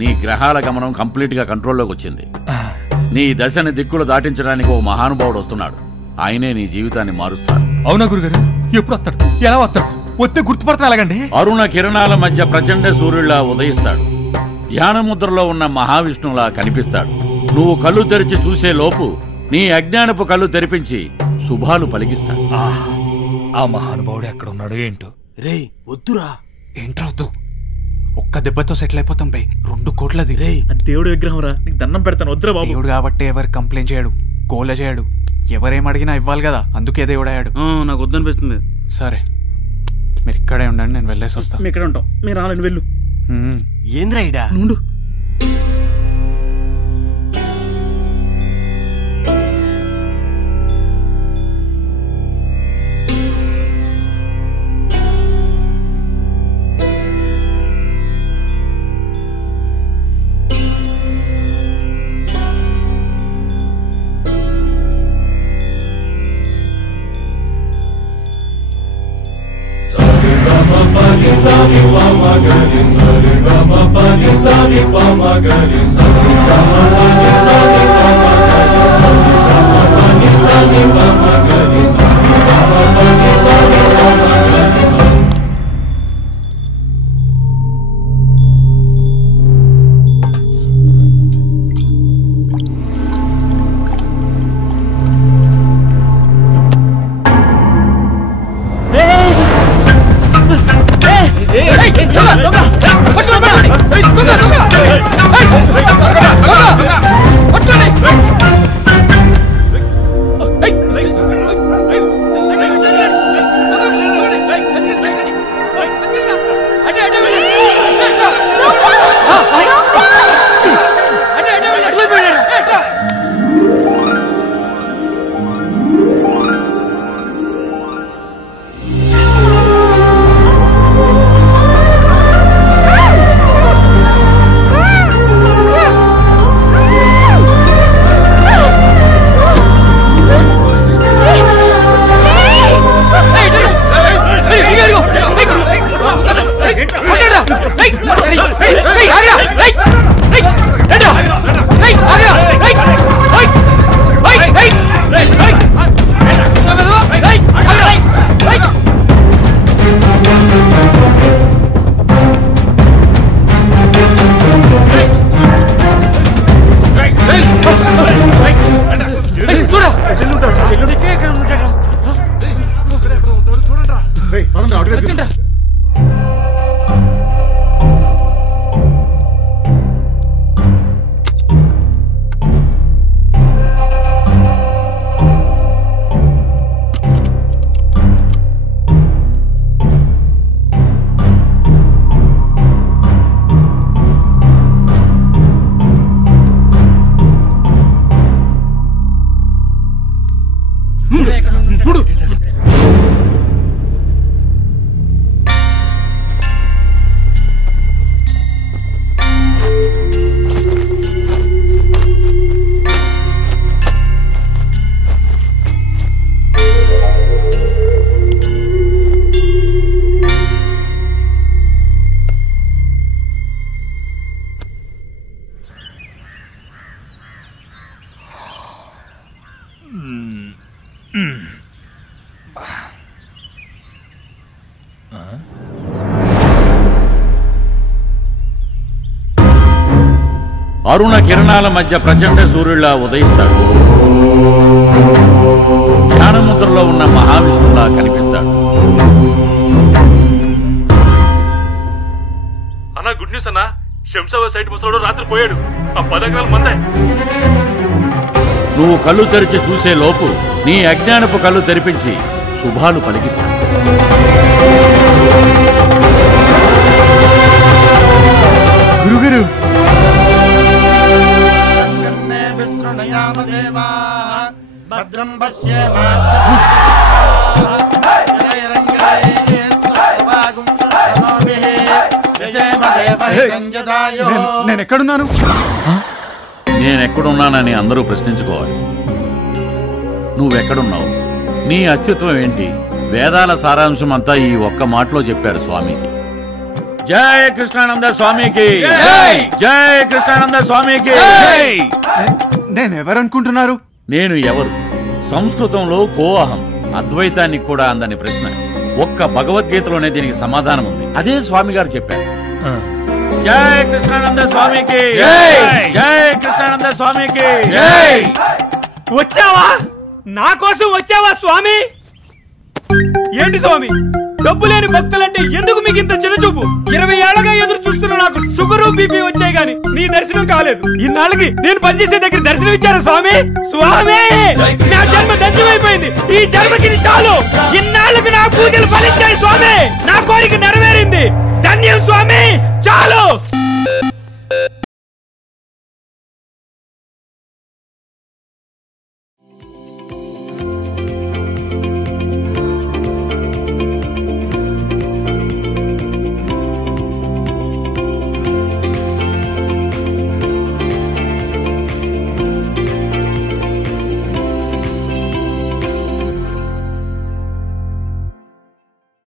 నీ గ్రహాల గమనం కంప్లీట్ గా కంట్రోల్లోకి వచ్చింది. నీ దశని దిక్కులు దాటించడానికి ఓ మహానుభావుడు వస్తున్నాడు. ఆయనే నీ జీవితాన్ని మారుస్తాడు. అవునా గురుగారు? ఎప్పుడు వస్తాడు? ఎలా వస్తాడు? వస్తే గుర్తుపడతాను ఎలాగండి? అరుణ కిరణాల మధ్య ప్రచండ సూర్యుడిలా ఉదయిస్తాడు. ధ్యాన ముద్రలో ఉన్న మహావిష్ణువులా కనిపిస్తాడు. నువ్వు కళ్ళు తెరిచి చూసే లోపు నీ అజ్ఞానపు కళ్ళు తెరిపించి శుభాలు పలికిస్తాడు. ఆ మహానుభావుడు ఎక్కడ ఉన్నాడు ఏంటో? రే వద్దురా. ఏంట్రా వద్దు? ఒక్క దెబ్బతో సెటిల్ అయిపోతాం బై. 2 కోట్లది. రే అది దేవుడి విగ్రహం రా, నీకు దండం పెడతాను వద్దురా బాబు. దేవుడు కాబట్టి ఎవరు కంప్లైంట్ చేయడు, గోల చేయడు. ఎవరేం అడిగినా ఇవ్వాలి కదా, అందుకే దేవుడు అయ్యాడు. నాకు వద్దనిపిస్తుంది. సరే మీరు ఇక్కడే ఉండండి, నేను వెళ్ళేసి వస్తాను. మేము ఇక్కడ ఉంటాం, మీరు రాలని వెళ్ళు. ఏంద్రా ఇడా నుండు. అరుణ కిరణాల మధ్య ప్రచండ సూర్యుడిలా ఉదయిస్తాడు. ధ్యానముద్రలో ఉన్న మహావిష్ణువులా కనిపిస్తాడు. అన్నా గుడ్ న్యూస్ అన్నా, శంషాబాద్ సైడ్ ముసలోడు రాత్రి పోయాడు. ఆ 10 ఎకరాల మందే. నువ్వు కళ్ళు తెరిచి చూసే లోపు నీ అజ్ఞానపు కళ్ళు తెరిపించి శుభాలు పలికిస్తాడు. గురుగారు నేనెక్కడున్నాను? నేనెక్కడున్నానని అందరూ ప్రశ్నించుకోవాలి. నువ్వెక్కడున్నావు? నీ అస్తిత్వం ఏంటి? వేదాల సారాంశం అంతా ఈ ఒక్క మాటలో చెప్పారు స్వామీజీ. జై కృష్ణానంద స్వామికి జై! జై కృష్ణానంద స్వామికి నేను ఎవరనుకుంటున్నారు? నేను ఎవరు? సంస్కృతంలో కోఅహం, అద్వైతానికి కూడా అందని ప్రశ్న ఒక్క భగవద్గీతలోనే దీనికి సమాధానం ఉంది. అదే స్వామి గారు చెప్పారు. జై కృష్ణానంద స్వామికి జై! జై కృష్ణానంద స్వామికి జై! వచ్చావా? నా కోసం వచ్చావా స్వామి? ఏంటి స్వామి, డబ్బు లేని భక్తులంటే ఎందుకు మీకు ఇంత చిన్నచూపు? 20 ఏళ్లగా ఎదురు చూస్తున్న నాకు షుగరు బీపీ వచ్చాయి గాని నీ దర్శనం కాలేదు. ఇన్నాళ్ళకి నేను పనిచేసే దగ్గర దర్శనం ఇచ్చారా స్వామి? స్వామి, నా జన్మ ధన్యమైపోయింది. ఈ జన్మకి ఇది చాలు. ఇన్నాళ్ళకి నా పూజలు ఫలించాయి స్వామి. నా కోరిక నెరవేరింది. ధన్యం స్వామి, చాలు.